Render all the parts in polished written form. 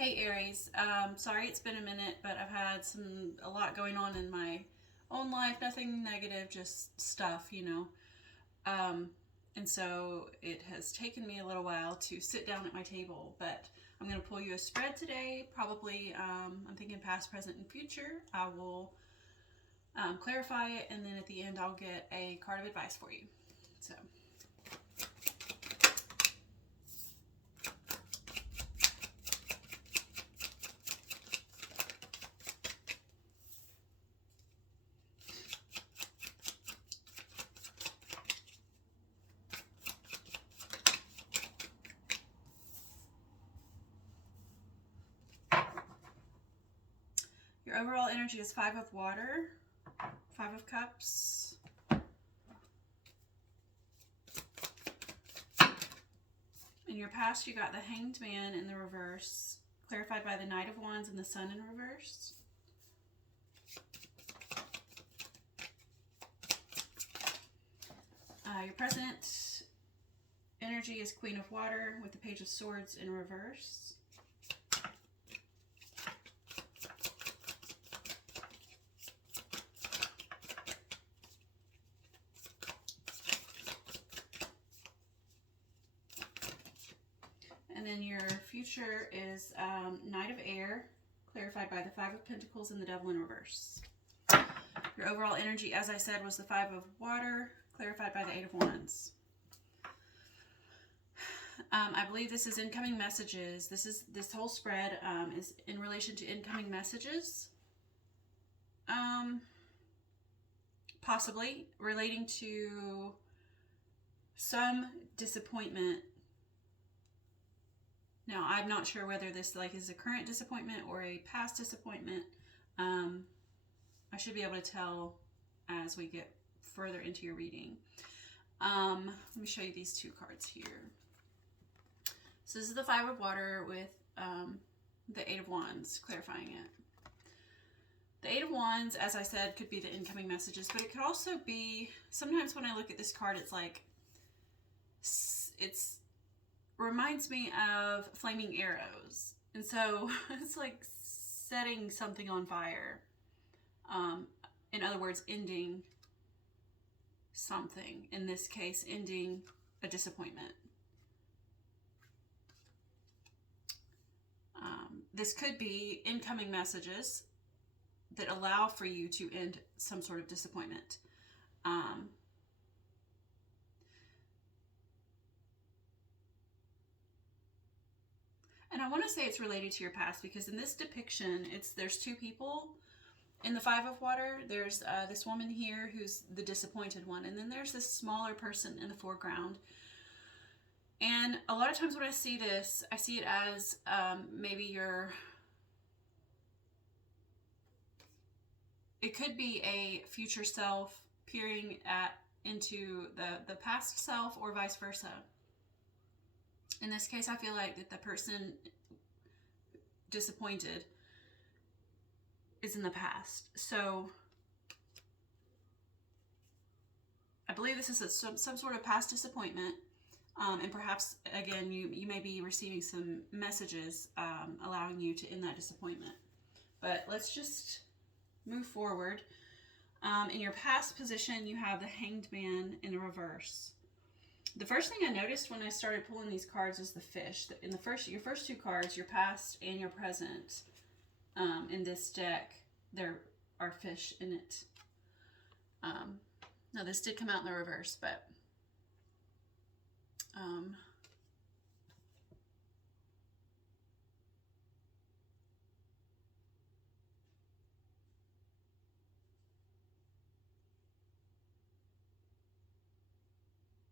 Hey Aries, sorry it's been a minute, but I've had a lot going on in my own life. Nothing negative, just stuff, Um, and so it has taken me a little while to sit down at my table. But I'm going to pull you a spread today. Probably, I'm thinking past, present, and future. I will clarify it, and then at the end, I'll get a card of advice for you. So. Your overall energy is 5 of water, 5 of cups. In your past, you got the Hanged Man in the reverse, clarified by the Knight of Wands and the Sun in reverse. Your present energy is Queen of Water with the Page of Swords in reverse. And then your future is Knight of Air, clarified by the Five of Pentacles and the Devil in reverse. Your overall energy, as I said, was the Five of Water, clarified by the Eight of Wands. I believe this is incoming messages. This whole spread is in relation to incoming messages. Possibly relating to some disappointment. Now, I'm not sure whether this is a current disappointment or a past disappointment. I should be able to tell as we get further into your reading. Let me show you these two cards here. So this is the Five of Water with the Eight of Wands, clarifying it. The Eight of Wands, as I said, could be the incoming messages, but it could also be, sometimes when I look at this card, it's like, it's reminds me of flaming arrows. And so it's like setting something on fire. In other words, ending something. In this case, ending a disappointment. This could be incoming messages that allow for you to end some sort of disappointment. And I want to say it's related to your past because in this depiction, there's two people. In the Five of Water, there's this woman here who's the disappointed one, and then there's this smaller person in the foreground. And a lot of times when I see this, I see it as maybe it could be a future self peering into the past self or vice versa. In this case, I feel like that the person disappointed is in the past. So I believe this is some sort of past disappointment. And perhaps, again, you may be receiving some messages allowing you to end that disappointment. But let's just move forward. In your past position, you have the Hanged Man in the reverse. The first thing I noticed when I started pulling these cards is the fish. In your first two cards, your past and your present, in this deck, there are fish in it. Now, this did come out in the reverse, but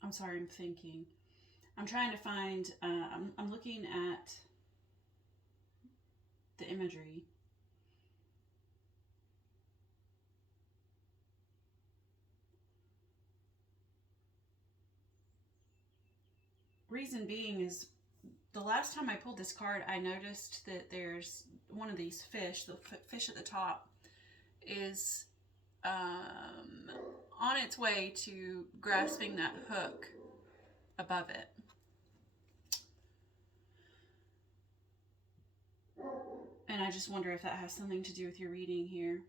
I'm sorry, I'm thinking. I'm trying to find, I'm looking at the imagery. Reason being is the last time I pulled this card, I noticed that there's one of these fish, the fish at the top, is on its way to grasping that hook above it. And I just wonder if that has something to do with your reading here.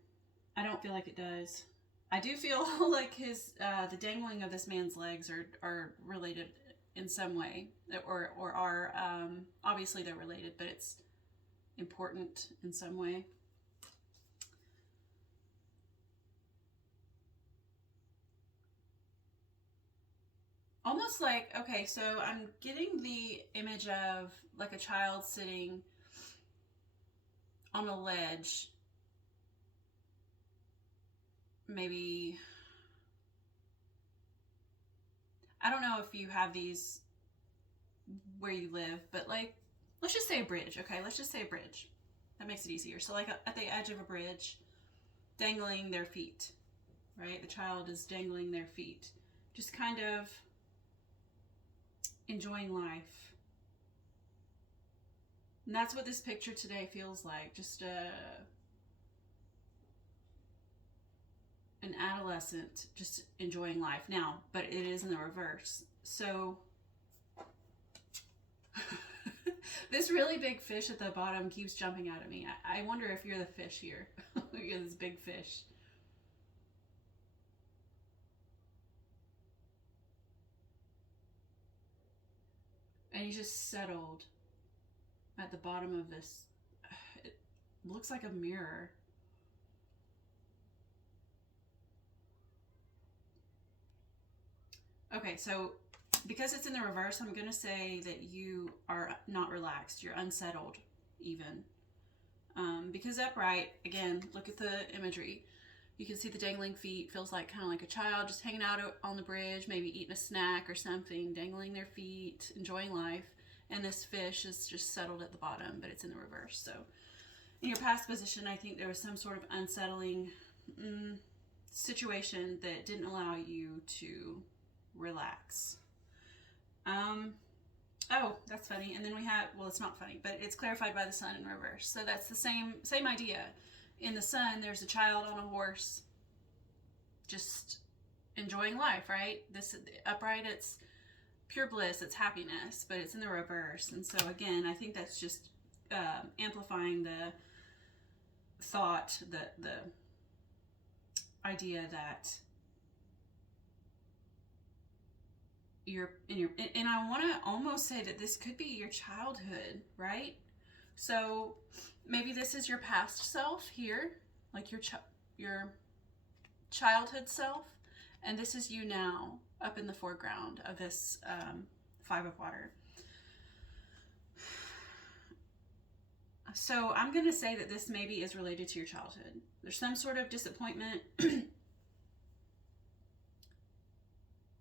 I don't feel like it does. I do feel like the dangling of this man's legs are related in some way, or are, obviously they're related, but it's important in some way. Almost like, okay, so I'm getting the image of like a child sitting on a ledge, maybe, I don't know if you have these where you live, but like, let's just say a bridge, okay? Let's just say a bridge. That makes it easier. So like at the edge of a bridge, dangling their feet, right? The child is dangling their feet, just kind of enjoying life. And that's what this picture today feels like. Just an adolescent just enjoying life. Now, but it is in the reverse. So this really big fish at the bottom keeps jumping out at me. I wonder if you're the fish here. You're this big fish. And he's just settled at the bottom of this. It looks like a mirror. Okay, so because it's in the reverse, I'm going to say that you are not relaxed. You're unsettled, even. Because upright, again, look at the imagery. You can see the dangling feet. Feels like kind of like a child just hanging out on the bridge, maybe eating a snack or something, dangling their feet, enjoying life. And this fish is just settled at the bottom, but it's in the reverse. So in your past position, I think there was some sort of unsettling situation that didn't allow you to relax. Oh, that's funny. And then we have, well, it's not funny, but it's clarified by the sun in reverse. So that's the same idea. In the sun, there's a child on a horse just enjoying life, right? This upright, it's pure bliss, it's happiness, but it's in the reverse. And so again, I think that's just amplifying the thought, the idea that you're in your, and I want to almost say that this could be your childhood, right? So maybe this is your past self here, like your childhood self, and this is you now up in the foreground of this Five of Water. So I'm going to say that this maybe is related to your childhood. There's some sort of disappointment in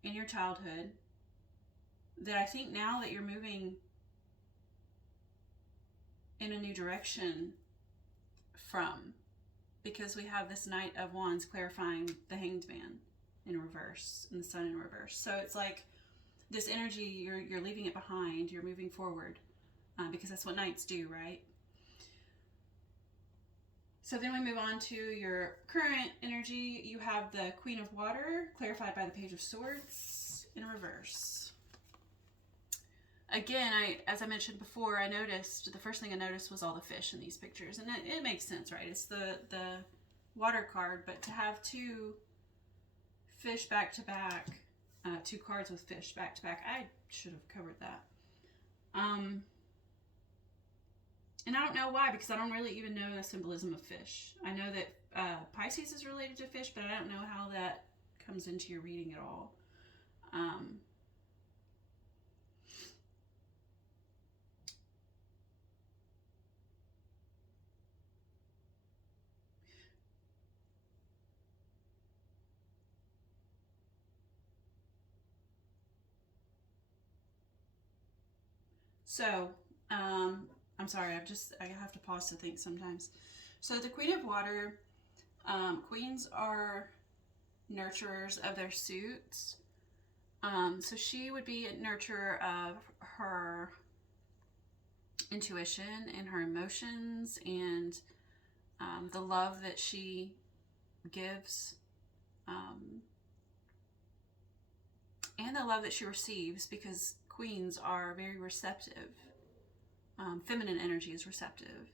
your childhood that I think now that you're moving in a new direction from, because we have this Knight of Wands clarifying the Hanged Man in reverse and the Sun in reverse. So it's like this energy, you're leaving it behind, you're moving forward, because that's what Knights do, right? So then we move on to your current energy. You have the Queen of Water, clarified by the Page of Swords in reverse. Again, as I mentioned before, the first thing I noticed was all the fish in these pictures. And it makes sense, right? It's the water card, but to have two fish back to back, two cards with fish back to back, I should have covered that. And I don't know why, because I don't really even know the symbolism of fish. I know that Pisces is related to fish, but I don't know how that comes into your reading at all. So, I'm sorry, I have to pause to think sometimes. So the Queen of Water, queens are nurturers of their suits. So she would be a nurturer of her intuition and her emotions and the love that she gives, and the love that she receives, because queens are very receptive. Feminine energy is receptive.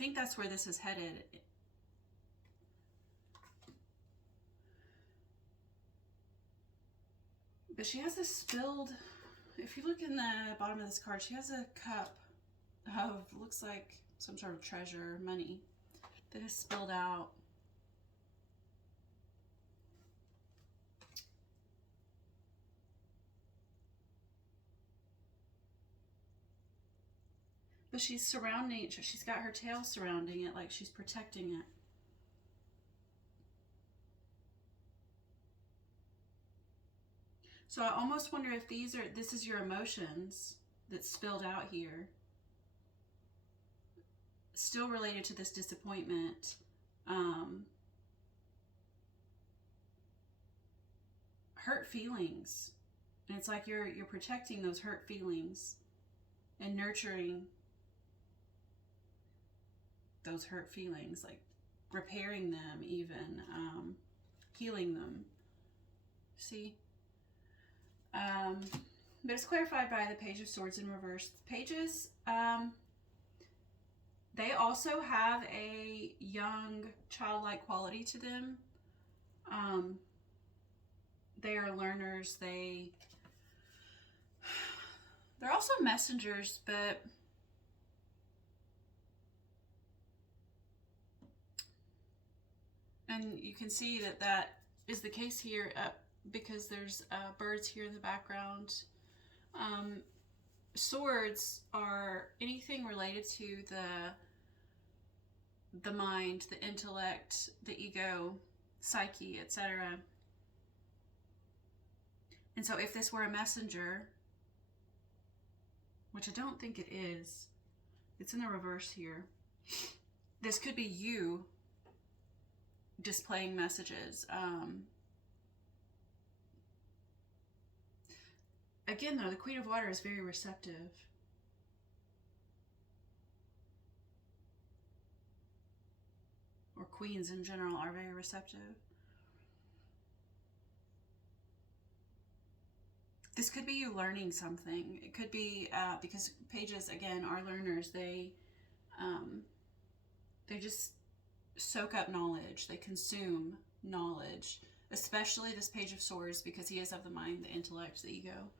think that's where this is headed. But she has this spilled, if you look in the bottom of this card, she has a cup of, looks like some sort of treasure, money, that is spilled out. But she's surrounding it, she's got her tail surrounding it, like she's protecting it. So I almost wonder if this is your emotions that's spilled out here, still related to this disappointment. Hurt feelings. And it's like you're protecting those hurt feelings and nurturing those hurt feelings, like repairing them, even healing them. See? But it's clarified by the Page of Swords in reverse. Pages, they also have a young, childlike quality to them. They are learners. They're also messengers, but and you can see that is the case here because there's birds here in the background. Swords are anything related to the mind, the intellect, the ego, psyche, etc. And so if this were a messenger, which I don't think it is, it's in the reverse here. This could be you displaying messages. Again, though, the Queen of Water is very receptive. Or queens in general are very receptive. This could be you learning something. It could be because pages, again, are learners. They just soak up knowledge. They consume knowledge, especially this Page of Swords, because he is of the mind, the intellect, the ego.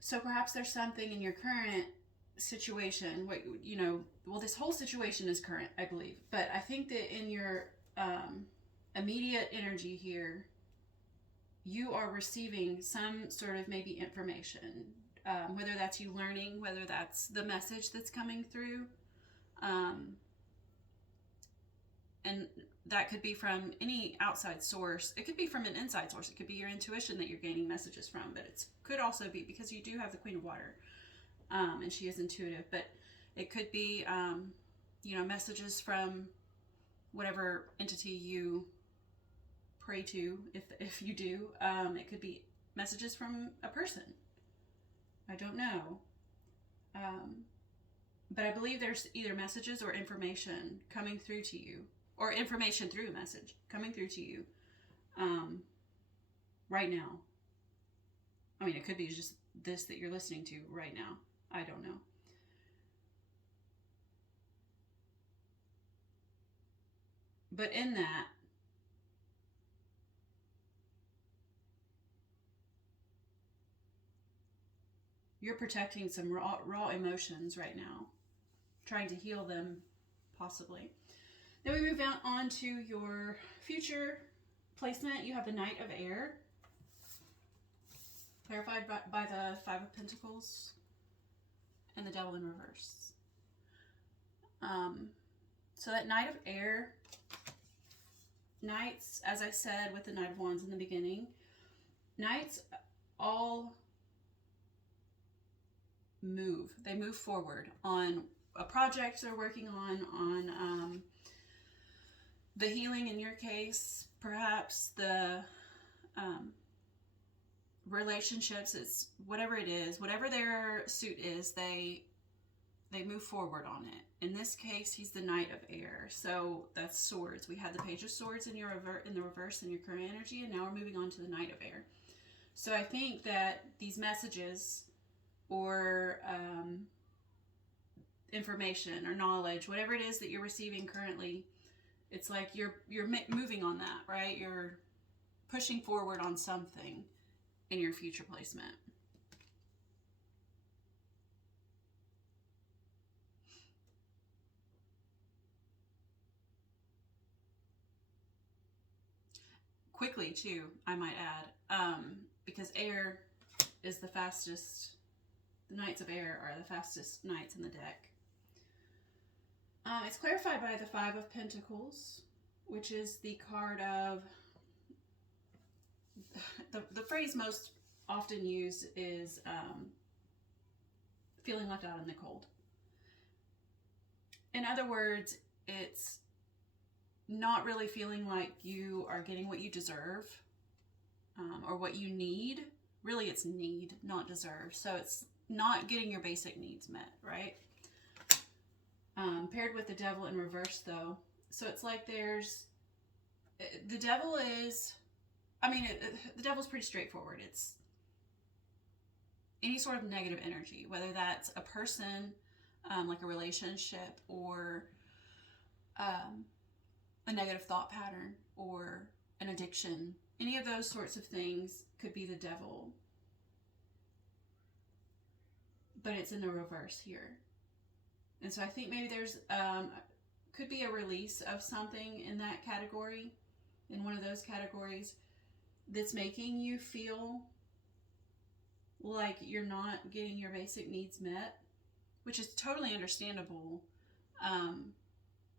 So perhaps there's something in your current situation, well, this whole situation is current, I believe, but I think that in your immediate energy here, you are receiving some sort of maybe information, whether that's you learning, whether that's the message that's coming through, and that could be from any outside source. It could be from an inside source. It could be your intuition that you're gaining messages from, but it could also be because you do have the Queen of Water, and she is intuitive, but it could be, messages from whatever entity you pray to, if you do. It could be messages from a person. I don't know. But I believe there's either messages or information coming through to you, or information through a message coming through to you right now. I mean, it could be just this that you're listening to right now. I don't know. But in that, you're protecting some raw emotions right now, trying to heal them, possibly. Then we move on to your future placement. You have the Knight of Air, clarified by the Five of Pentacles, and the Devil in reverse. So that Knight of Air, Knights, as I said with the Knight of Wands in the beginning, Knights all move. They move forward on a project they're working on the healing in your case, perhaps the relationships, it's whatever it is, whatever their suit is, they move forward on it. In this case, he's the Knight of Air, so that's swords. We had the Page of Swords in the reverse in your current energy, and now we're moving on to the Knight of Air. So I think that these messages or information or knowledge, whatever it is that you're receiving currently. It's like you're moving on that, right? You're pushing forward on something in your future placement. Quickly too, I might add, because air is the fastest. The Knights of Air are the fastest knights in the deck. It's clarified by the Five of Pentacles, which is the card of the phrase most often used is feeling left out in the cold. In other words, it's not really feeling like you are getting what you deserve or what you need. Really, it's need, not deserve. So it's not getting your basic needs met, right? Paired with the Devil in reverse, though. So it's like there's... The Devil is... I mean, the Devil's pretty straightforward. It's any sort of negative energy, whether that's a person, like a relationship, or a negative thought pattern, or an addiction. Any of those sorts of things could be the Devil. But it's in the reverse here. And so I think maybe there's, could be a release of something in that category, in one of those categories, that's making you feel like you're not getting your basic needs met, which is totally understandable.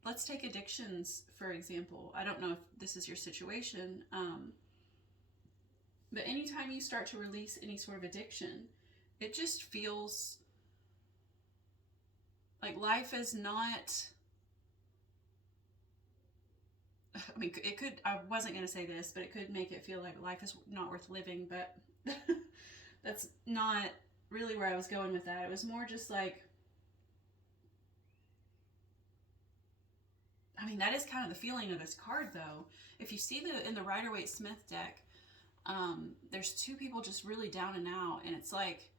Let's take addictions, for example. I don't know if this is your situation, but anytime you start to release any sort of addiction, it just feels like life is not... I mean, it could... I wasn't going to say this, but it could make it feel like life is not worth living, but that's not really where I was going with that. It was more just like... I mean, that is kind of the feeling of this card, though. If you see in the Rider-Waite-Smith deck, there's two people just really down and out, and it's like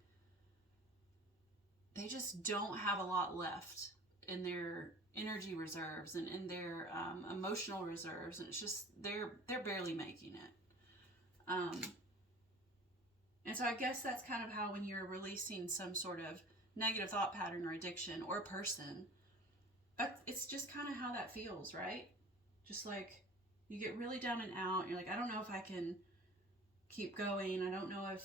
they just don't have a lot left in their energy reserves and in their emotional reserves, and it's just they're barely making it. And so I guess that's kind of how, when you're releasing some sort of negative thought pattern or addiction or a person, it's just kind of how that feels, right? Just like you get really down and out. You're like, I don't know if I can keep going. I don't know if,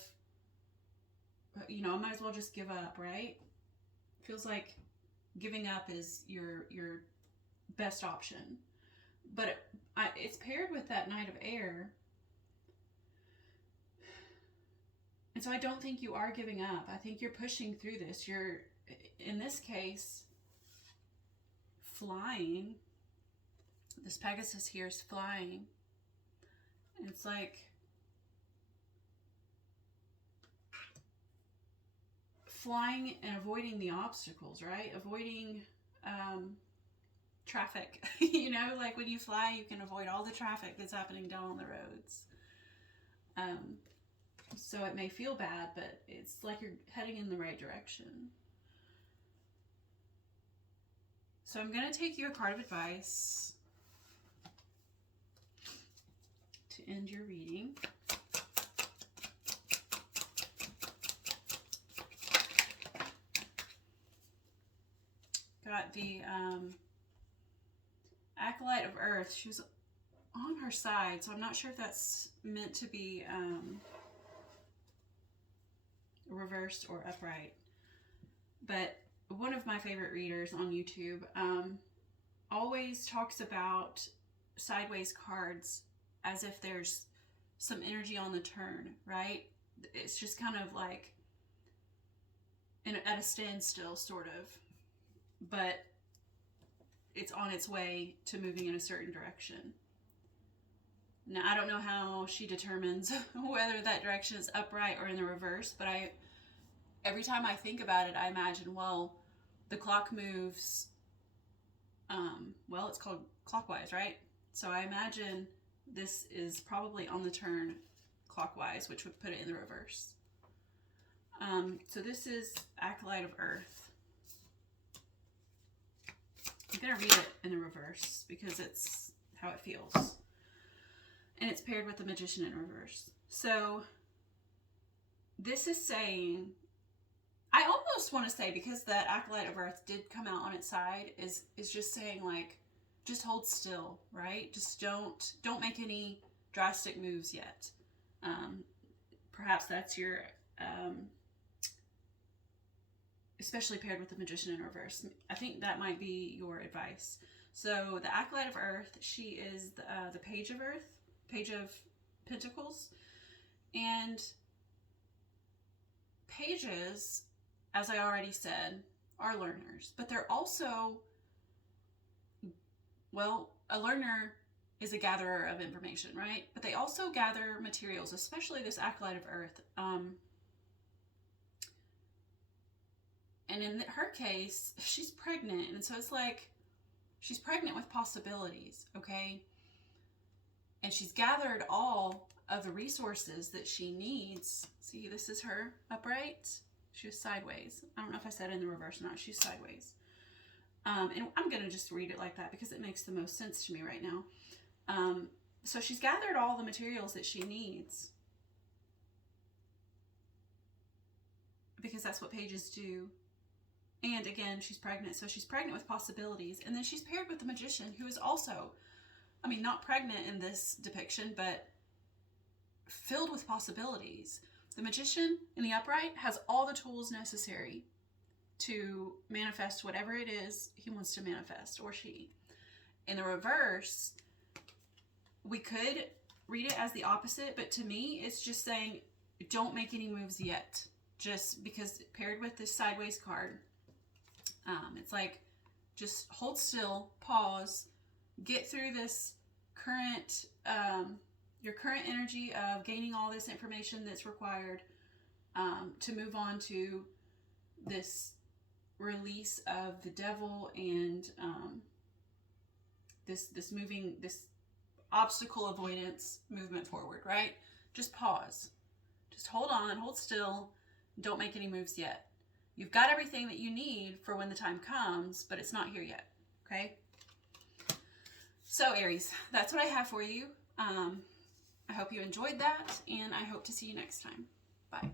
you know, I might as well just give up, right? Feels like giving up is your best option. But it's paired with that Knight of Air. And so I don't think you are giving up. I think you're pushing through this. You're, in this case, flying. This Pegasus here is flying. And it's like flying and avoiding the obstacles, right? Avoiding traffic. You know, like when you fly, you can avoid all the traffic that's happening down on the roads. So it may feel bad, but it's like you're heading in the right direction. So I'm going to take you a card of advice to end your reading. Got the Acolyte of Earth. She was on her side, so I'm not sure if that's meant to be reversed or upright. But one of my favorite readers on YouTube always talks about sideways cards as if there's some energy on the turn, right? It's just kind of like at a standstill, sort of. But it's on its way to moving in a certain direction. Now, I don't know how she determines whether that direction is upright or in the reverse, but every time I think about it, I imagine, well, the clock moves, well, it's called clockwise, right? So I imagine this is probably on the turn clockwise, which would put it in the reverse. So this is Acolyte of Earth. going to read it in the reverse because it's how it feels. And it's paired with the Magician in reverse. So this is saying, I almost want to say, because that Acolyte of Earth did come out on its side, is just saying, like, just hold still, right? Just don't make any drastic moves yet. Perhaps that's your, especially paired with the Magician in reverse. I think that might be your advice. So the Acolyte of Earth, she is the Page of Earth, Page of Pentacles. And pages, as I already said, are learners. But they're also, well, a learner is a gatherer of information, right? But they also gather materials, especially this Acolyte of Earth. And in her case, she's pregnant. And so it's like, she's pregnant with possibilities, okay? And she's gathered all of the resources that she needs. See, this is her upright. She was sideways. I don't know if I said in the reverse or not. She's sideways. And I'm going to just read it like that because it makes the most sense to me right now. So she's gathered all the materials that she needs, because that's what pages do. And again, she's pregnant. So she's pregnant with possibilities. And then she's paired with the Magician, who is also, I mean, not pregnant in this depiction, but filled with possibilities. The Magician in the upright has all the tools necessary to manifest whatever it is he wants to manifest, or she. In the reverse, we could read it as the opposite, but to me, it's just saying, don't make any moves yet. Just because paired with this sideways card, it's like, just hold still, pause, get through this current, your current energy of gaining all this information that's required to move on to this release of the devil and this obstacle avoidance movement forward, right? Just pause. Just hold on, hold still. Don't make any moves yet. You've got everything that you need for when the time comes, but it's not here yet, okay? So Aries, that's what I have for you. I hope you enjoyed that, and I hope to see you next time. Bye.